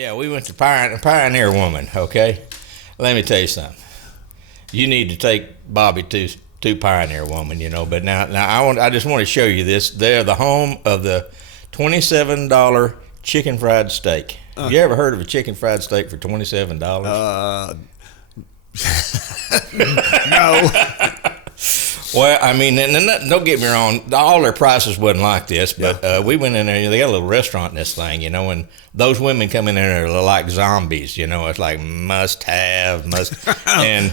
Yeah, we went to Pioneer Woman, okay? Let me tell you something. You need to take Bobby to Pioneer Woman, But now I just want to show you this. They're the home of the $27 chicken fried steak. Have you ever heard of a chicken fried steak for $27? No. Well, I mean, and don't get me wrong, all their prices wasn't like this, but we went in there, they got a little restaurant in this thing, and those women come in there, they're like zombies, it's like must, and I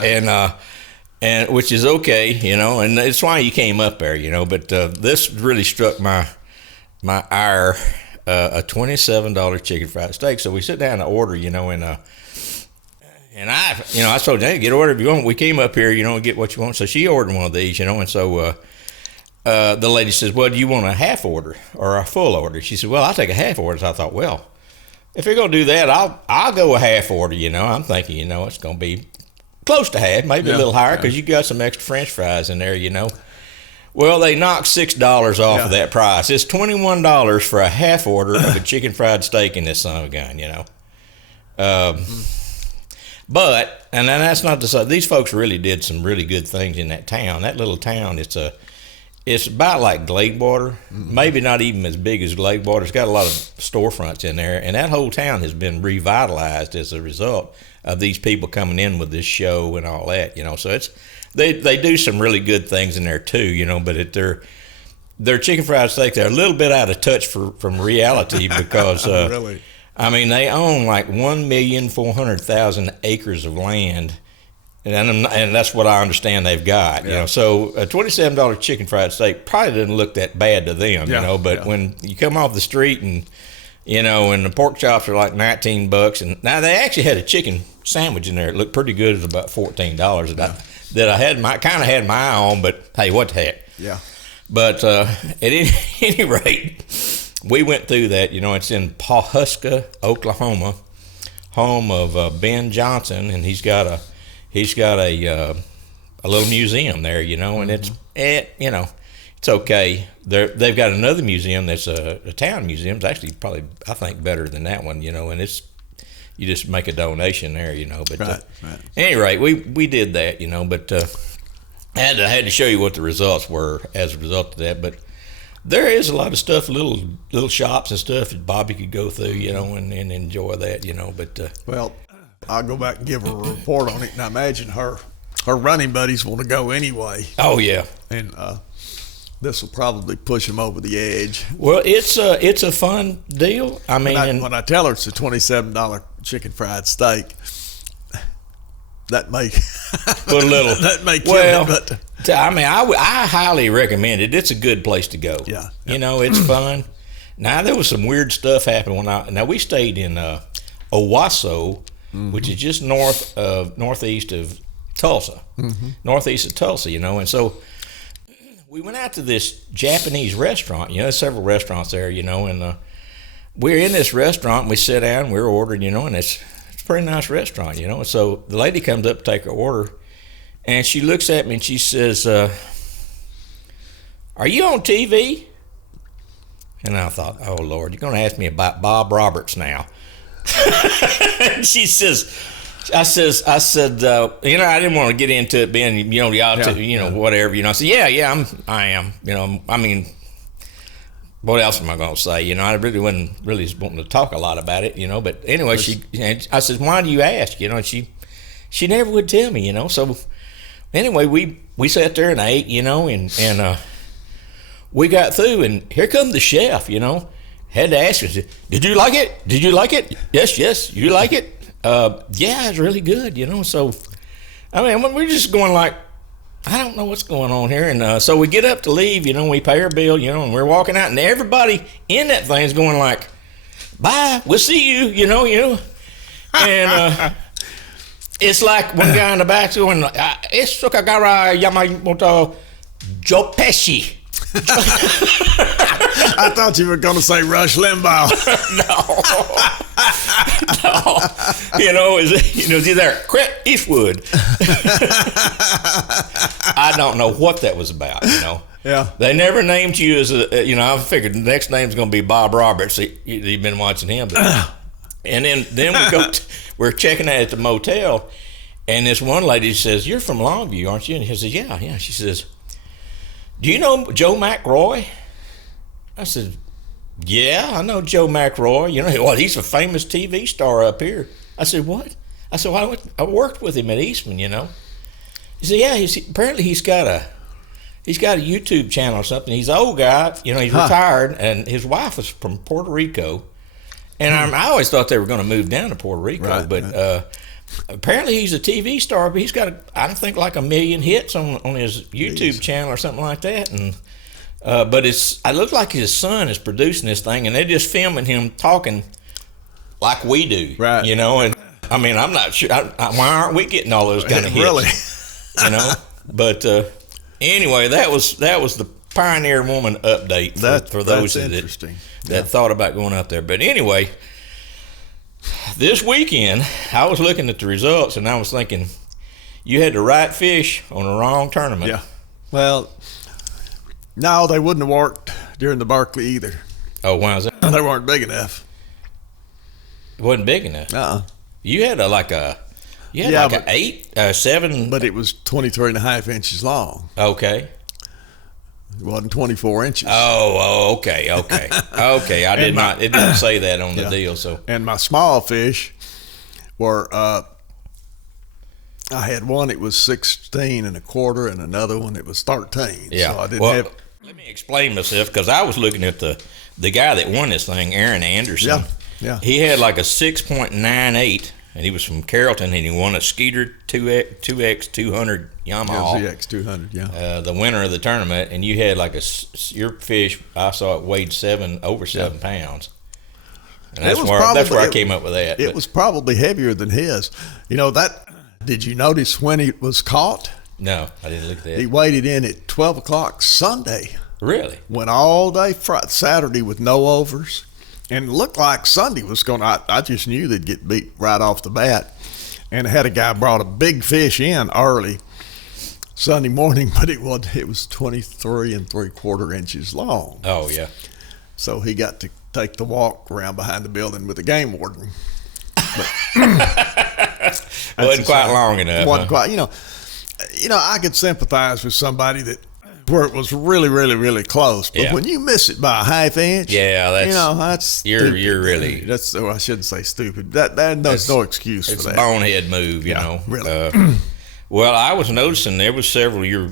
mean, and which is okay, and it's why you came up there, but this really struck my ire, a $27 chicken fried steak. So we sit down to order, and I told her, hey, get order if you want. We came up here, get what you want. So she ordered one of these, and so the lady says, well, do you want a half order or a full order? She said, well, I'll take a half order. So I thought, well, if you're going to do that, I'll go a half order, I'm thinking, it's going to be close to half, maybe a little higher because you got some extra French fries in there, Well, they knocked $6 off of that price. It's $21 for a half order of a chicken fried steak in this son of a gun, But, and that's not to say, these folks really did some really good things in that town. That little town, it's about like Gladewater, maybe not even as big as Gladewater. It's got a lot of storefronts in there, and that whole town has been revitalized as a result of these people coming in with this show and all that, So they do some really good things in there too, but their chicken fried steak, they're a little bit out of touch from reality because really? I mean, they own like 1,400,000 acres of land, and that's what I understand they've got. So a $27 chicken fried steak probably doesn't look that bad to them, But when you come off the street and and the pork chops are like $19, and now they actually had a chicken sandwich in there. It looked pretty good. It was about $14 that I had kind of had my eye on, but hey, what the heck? Yeah. But at any rate, we went through that. It's in Pawhuska, Oklahoma, home of Ben Johnson, and he's got a little museum there, and it's okay. They've got another museum that's a town museum. It's actually probably, I think, better than that one, and it's you just make a donation there, But right. At any rate, we did that, But I had to show you what the results were as a result of that. But there is a lot of stuff, little shops and stuff that Bobby could go through, and enjoy that, But well, I'll go back and give her a report on it, and I imagine her running buddies want to go anyway. Oh yeah, and this will probably push them over the edge. Well, it's a fun deal. I mean, when I tell her it's a $27 chicken fried steak, that may put a little that may kill it. But I mean, I highly recommend it. It's a good place to go. Yeah. It's fun. Now there was some weird stuff happened now we stayed in Owasso, which is just northeast of Tulsa, northeast of Tulsa, and so we went out to this Japanese restaurant. There's several restaurants there, and we're in this restaurant. And we sit down, we're ordering, and it's a pretty nice restaurant, So the lady comes up to take her order, and she looks at me and she says, "Are you on TV?" And I thought, "Oh Lord, you're going to ask me about Bob Roberts now." And she says, I said, I didn't want to get into it being, whatever, I said, yeah, I am, I mean, what else am I going to say? I really wasn't really wanting to talk a lot about it, but anyway, I said, why do you ask? And she never would tell me, so anyway, we sat there and ate, and we got through, and here come the chef, had to ask her, did you like it? Did you like it? Yes, you like it? Yeah, it's really good, so, I mean, we're just going like, I don't know what's going on here, and so we get up to leave, we pay our bill, and we're walking out, and everybody in that thing is going like, bye, we'll see you, and it's like one guy in the back's going, it's Sukagara Yamamoto Jopeshi. I thought you were going to say Rush Limbaugh. No. He's there. Clint Eastwood. I don't know what that was about. Yeah. They never named you as a, I figured the next name's going to be Bob Roberts. You've been watching him. And then we go, we're checking out at the motel, and this one lady says, "You're from Longview, aren't you?" And he says, Yeah. She says, "Do you know Joe McRoy?" I said, "Yeah, I know Joe McRoy. He's a famous TV star up here." I said, "What?" I said, "Well, I worked with him at Eastman, He said, "Yeah, apparently he's got a YouTube channel or something. He's an old guy, he's retired, and his wife was from Puerto Rico. And I always thought they were going to move down to Puerto Rico, but apparently he's a TV star, but he's got, I think, like 1 million hits on his YouTube channel or something like that. And but I look like his son is producing this thing, and they're just filming him talking like we do, right? And I mean, I'm not sure why aren't we getting all those kind of hits, really? But anyway, that was the Pioneer Woman update for those that thought about going up there. But anyway, this weekend I was looking at the results and I was thinking, you had the right fish on the wrong tournament. Yeah. Well, no, they wouldn't have worked during the Berkley either. Oh, why is that? They weren't big enough. It wasn't big enough. You had an 7. But it was 23 and a half inches long. Okay. It wasn't 24 inches. Oh, okay. Okay, it didn't say that on the deal. So. And my small fish were, I had one, it was 16 and a quarter, and another one, it was 13. Yeah. So I didn't have. Let me explain myself, because I was looking at the guy that won this thing, Aaron Anderson. Yeah. He had like a 6.98. And he was from Carrollton, and he won a Skeeter 2X200 Yamaha. Yeah, ZX200, yeah. The winner of the tournament, and you had like your fish, I saw it weighed over 7 pounds. And that's where I came up with that. It was probably heavier than his. Did you notice when it was caught? No, I didn't look at that. He weighed it in at 12 o'clock Sunday. Really? Went all day Saturday with no overs. And it looked like Sunday was going to, I just knew they'd get beat right off the bat. And I had a guy brought a big fish in early Sunday morning, but it was 23 3/4 inches long. Oh, yeah. So he got to take the walk around behind the building with the game warden. Wasn't quite long enough. Wasn't quite, I could sympathize with somebody where it was really, really, really close. But when you miss it by a half inch, that's you're really. I shouldn't say stupid. That's no excuse for that. It's a bonehead move, Really. Well, I was noticing there was several of your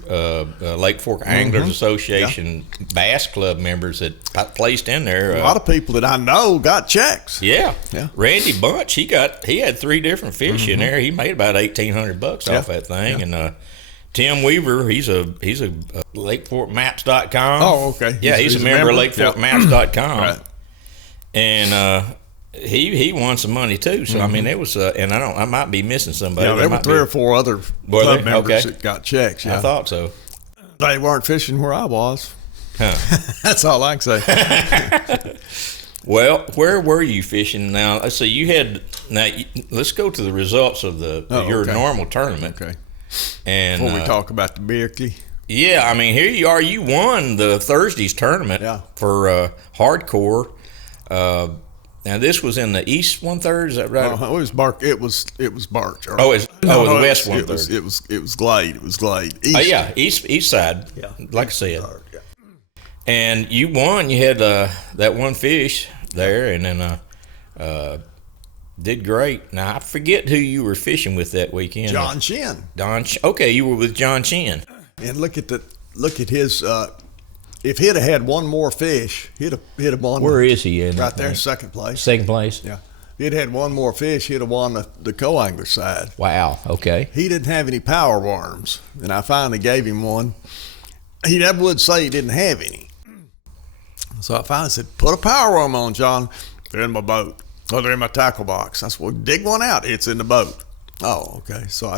Lake Fork Anglers Association Bass Club members that placed in there. A lot of people that I know got checks. Yeah. Randy Bunch, he had 3 different fish in there. He made about $1,800 off that thing, and. Tim Weaver, he's a LakeForkMaps.com. Oh, okay. Yeah, he's a member of LakeForkMaps.com. Right. And he won some money too. So I mean, it was, and I might be missing somebody. Yeah, there were 3 or 4 other club members that got checks. Yeah. I thought so. They weren't fishing where I was. Huh. That's all I can say. Well, where were you fishing now? Let's see. Let's go to the results of your normal tournament. Okay. And before we talk about the Berkley. Yeah, I mean, here you are. You won the Thursday's tournament for hardcore. Now this was in the East 1/3. Is that right? It was Birch. It was Birch. It was West 1/3. It was Glade. It was Glade. East side. Yeah, like I said. And you won. You had that one fish there, and then did great. Now I forget who you were fishing with that weekend. John Shin. Okay, you were with John Shin. And look at his. If he'd have had one more fish, he'd have won. Where is he in? Right there, second place. Second place. Yeah. If he'd had one more fish, he'd have won the co-angler side. Wow. Okay. He didn't have any power worms, and I finally gave him one. He never would say he didn't have any. So I finally said, "Put a power worm on, John." They're in my boat. Oh, they're in my tackle box. I said, "Well, dig one out. It's in the boat." Oh, okay. So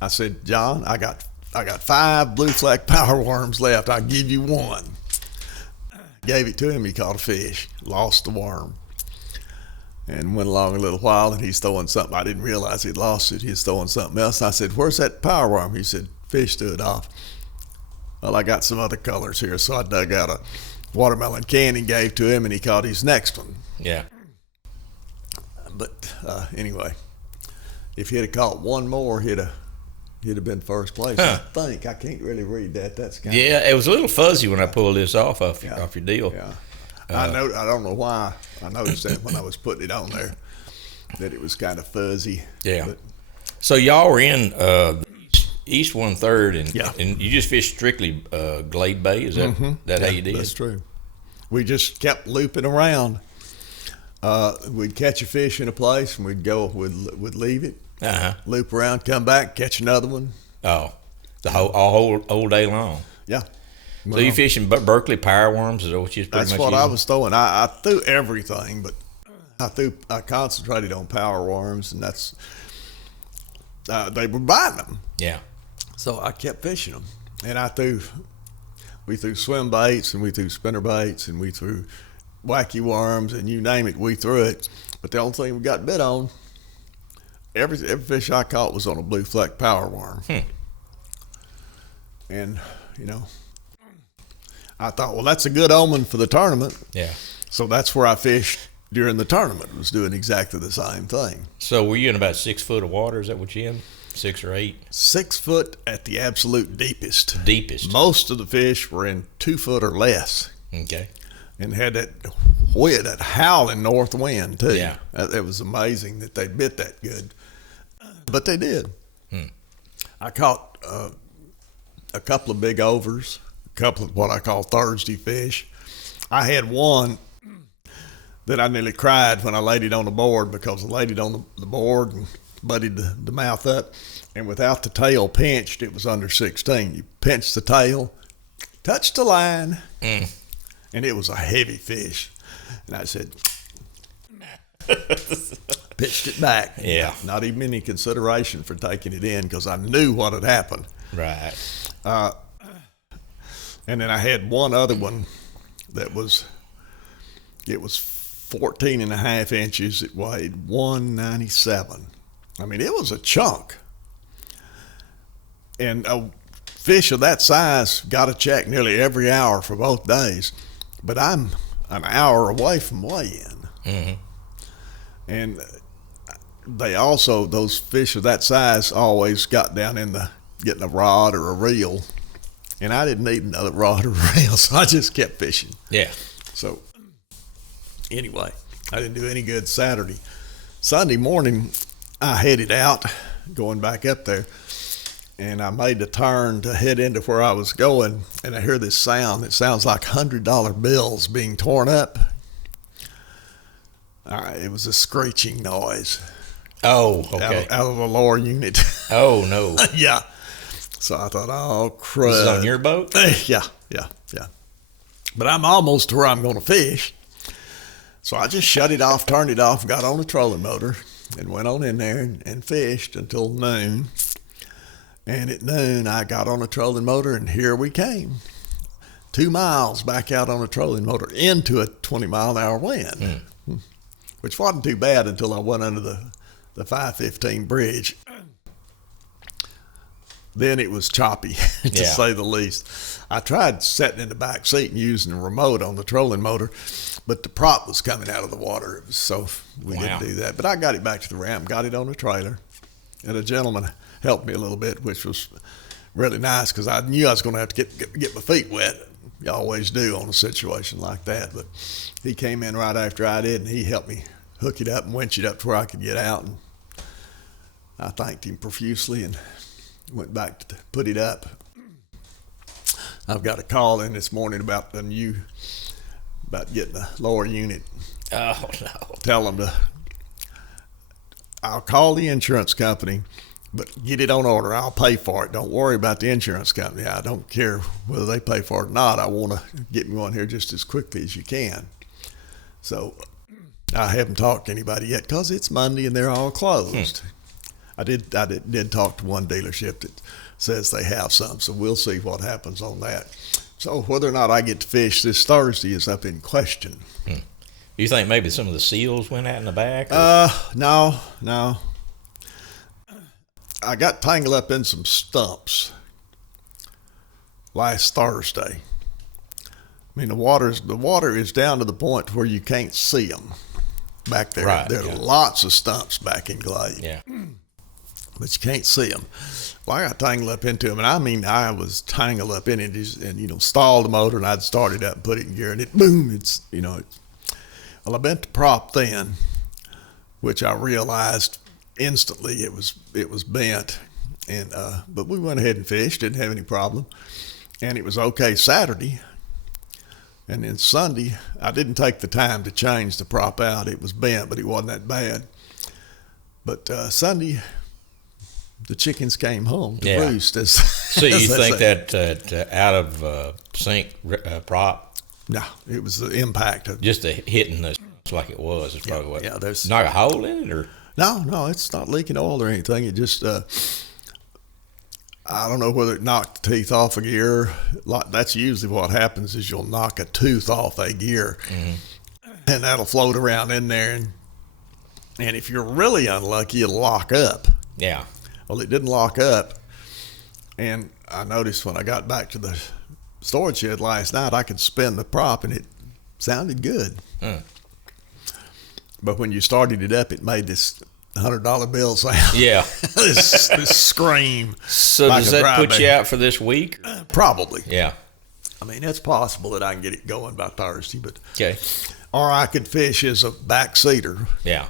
I said, "John, I got 5 blue flag power worms left. I'll give you one." Gave it to him. He caught a fish. Lost the worm. And went along a little while, and he's throwing something. I didn't realize he'd lost it. He was throwing something else. I said, "Where's that power worm?" He said, "Fish threw it off." Well, I got some other colors here, so I dug out a watermelon can and gave to him, and he caught his next one. Yeah. But anyway, if he'd have caught one more, he'd have been first place. Huh. I can't really read that. That's kind Yeah, it was a little fuzzy when I pulled this off your deal. Yeah. I don't know why. I noticed that when I was putting it on there, that it was kind of fuzzy. Yeah. But, So y'all were in East 1/3, and Yeah. and you just fished strictly Glade Bay. Is that how you did? That's true. We just kept looping around. We'd catch a fish in a place, and we'd leave it, loop around, come back, catch another one. Oh, the whole day long. Yeah. So you fishing Berkley power worms? Is that what you was pretty That's much what using? I was throwing. I threw everything, but I concentrated on power worms, and that's they were biting them. Yeah. So I kept fishing them, and we threw swim baits, and we threw spinner baits, and we threw wacky worms, and you name it, we threw it. But the only thing we got bit on, every fish I caught was on a blue fleck power worm. And I thought, well, that's a good omen for the tournament. Yeah. So that's where I fished during the tournament, was doing exactly the same thing. So were you in about 6 foot of water? Is that what you in? 6 or 8? 6 foot at the absolute deepest. Deepest. Most of the fish were in 2 foot or less. Okay. And had that howling north wind too. Yeah. It was amazing that they bit that good, but they did. I caught a couple of big overs, a couple of what I call Thursday fish. I had one that I nearly cried when I laid it on the board, because I laid it on the board and butted the mouth up, and without the tail pinched, it was under 16. You pinch the tail, touch the line, and it was a heavy fish. And I said, pitched it back. Yeah. Not even any consideration for taking it in, because I knew what had happened. Right. And then I had one other one that was 14 and a half inches. It weighed 197. I mean, it was a chunk. And a fish of that size got a check nearly every hour for both days. But I'm an hour away from weigh-in. And they also, those fish of that size always got down in getting a rod or a reel. And I didn't need another rod or reel, so I just kept fishing. Yeah. So anyway, I didn't do any good Saturday. Sunday morning, I headed out, going back up there, and I made the turn to head into where I was going, and I hear this sound. It sounds like $100 bills being torn up. It was a screeching noise. Oh, okay. Out of the lower unit. Oh, no. Yeah. So I thought, oh, crud. This is on your boat? Yeah. But I'm almost to where I'm going to fish. So I just shut it off, turned it off, got on the trolling motor, and went on in there and fished until noon. And at noon, I got on the trolling motor, and here we came. 2 miles back out on the trolling motor into a 20-mile-an-hour wind, which wasn't too bad until I went under the 515 bridge. Then it was choppy, to say the least. I tried sitting in the back seat and using the remote on the trolling motor, but the prop was coming out of the water, so we didn't do that. But I got it back to the ramp, got it on the trailer, and a gentleman helped me a little bit, which was really nice, because I knew I was going to have to get my feet wet. You always do on a situation like that. But he came in right after I did, and he helped me hook it up and winch it up to where I could get out. And I thanked him profusely and went back to put it up. I've got a call in this morning about getting a lower unit. Oh, no. Tell them I'll call the insurance company, but get it on order. I'll pay for it. Don't worry about the insurance company. I don't care whether they pay for it or not. I want to get me one here just as quickly as you can. So I haven't talked to anybody yet, because it's Monday and they're all closed. I did talk to one dealership that says they have some, so we'll see what happens on that. So whether or not I get to fish this Thursday is up in question. You think maybe some of the seals went out in the back? No. I got tangled up in some stumps last Thursday. I mean, the water is down to the point where you can't see them back there. Right, There are lots of stumps back in Glade. Yeah. But you can't see them. Well, I got tangled up into them, and I mean, I was tangled up in it, and stalled the motor, and I'd start it up and put it in gear, and well, I bent the prop then, which I realized instantly it was bent, and but we went ahead and fished, didn't have any problem, and it was okay Saturday, and then Sunday I didn't take the time to change the prop out. It was bent, but it wasn't that bad. But Sunday, the chickens came home to roost. So you think that out of sync prop? No, it was the impact of just the hitting the like it was. It's probably what. Yeah, there's not a hole in it, or no, it's not leaking oil or anything. It just I don't know whether it knocked the teeth off a gear. That's usually what happens is you'll knock a tooth off a gear, and that'll float around in there, and if you're really unlucky, it'll lock up. Yeah. Well, it didn't lock up, and I noticed when I got back to the storage shed last night, I could spin the prop, and it sounded good. But when you started it up, it made this $100 bill sound. Yeah. this scream. So like does that put you out for this week? Probably. Yeah. I mean, it's possible that I can get it going by Thursday, but okay. Or I could fish as a backseater. Yeah.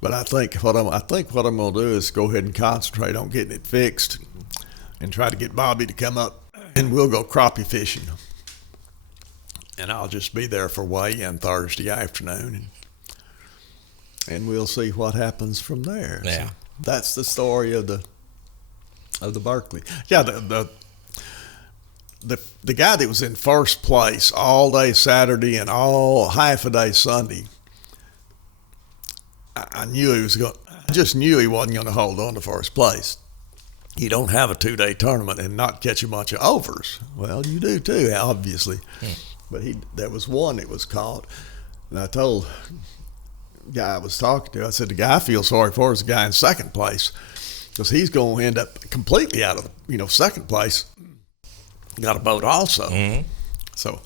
But I think what I'm going to do is go ahead and concentrate on getting it fixed, and try to get Bobby to come up, and we'll go crappie fishing. And I'll just be there for weigh-in Thursday afternoon, and we'll see what happens from there. Yeah. So that's the story of the Berkley. Yeah, the guy that was in first place all day Saturday and all half a day Sunday, I knew he was going. I just knew he wasn't going to hold on to first place. You don't have a 2-day tournament and not catch a bunch of overs. Well, you do too, obviously. But there was one that was caught, and I told the guy I was talking to, I said, the guy I feel sorry for is the guy in second place, because he's going to end up completely out of second place. Got a boat also. Mm-hmm. So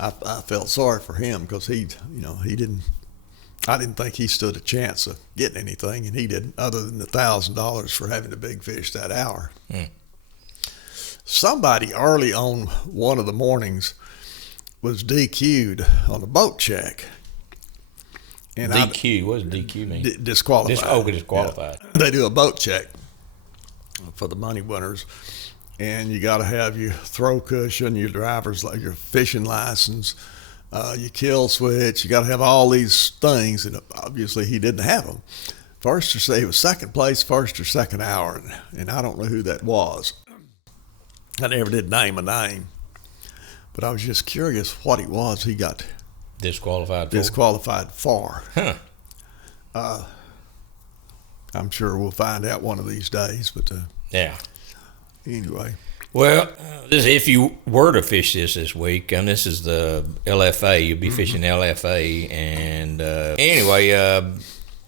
I felt sorry for him, because he didn't. I didn't think he stood a chance of getting anything, and he didn't, other than the $1,000 for having the big fish that hour. Somebody early on one of the mornings was DQ'd on a boat check. And DQ, what does DQ mean? Disqualified. Disqualified. Yeah. They do a boat check for the money winners, and you got to have your throw cushion, your your fishing license, your kill switch. You got to have all these things, and obviously he didn't have them. He was second place, first or second hour, and I don't know who that was. I never did name a name, but I was just curious what it was he got disqualified for. Huh. I'm sure we'll find out one of these days, but yeah. Anyway. Well, if you were to fish this week, and this is the LFA, you'll be fishing LFA, and anyway, I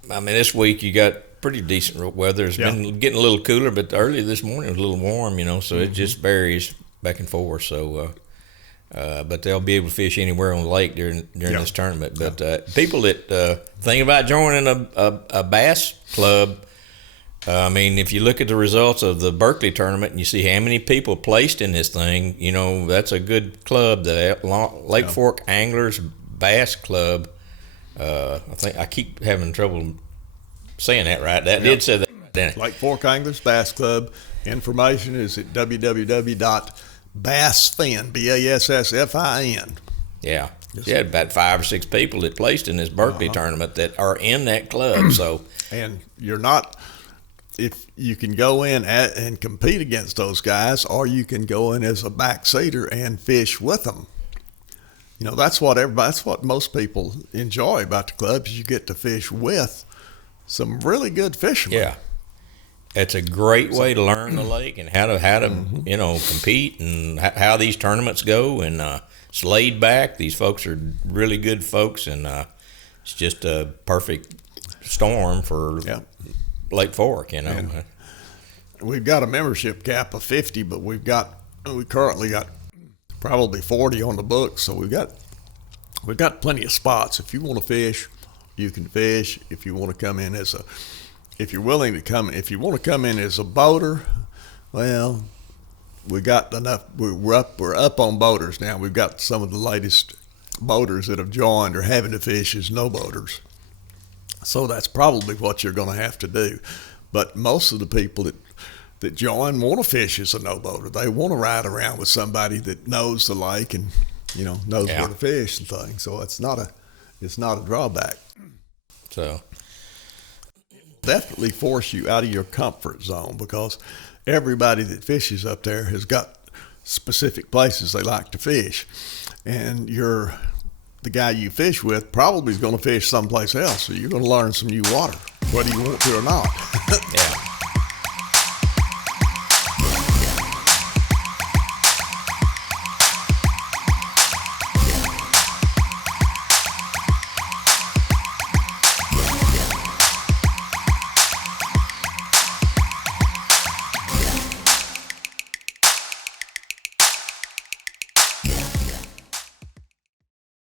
mean, this week you got pretty decent weather. It's been getting a little cooler, but early this morning it was a little warm, so it just varies back and forth. So, but they'll be able to fish anywhere on the lake during this tournament. But people that think about joining a bass club, I mean, if you look at the results of the Berkley tournament and you see how many people placed in this thing, that's a good club, the Lake Fork Anglers Bass Club. I think I keep having trouble saying that right. That did say that right then. Lake Fork Anglers Bass Club. Information is at www.bassfin, BASSFIN. Yeah. You had about 5 or 6 people that placed in this Berkley tournament that are in that club. So, and you're not. If you can go in and compete against those guys, or you can go in as a backseater and fish with them. That's what most people enjoy about the club, is you get to fish with some really good fishermen. Yeah. It's a great way to learn the lake and how to compete and how these tournaments go. And it's laid back. These folks are really good folks, and it's just a perfect storm for Lake Fork, And we've got a membership cap of 50, but we've got We currently got probably 40 on the books, so we've got plenty of spots. If you want to fish, you can fish. If you want to come in if you're willing to come, if you want to come in as a boater, well, we got enough. We're up on boaters now. We've got some of the latest boaters that have joined or having to fish as no boaters. So that's probably what you're going to have to do. But most of the people that join want to fish as a no boater. They want to ride around with somebody that knows the lake and knows where to fish and things. So it's not a drawback. So definitely force you out of your comfort zone, because everybody that fishes up there has got specific places they like to fish, and the guy you fish with probably is going to fish someplace else, so you're going to learn some new water, whether you want to or not. Yeah.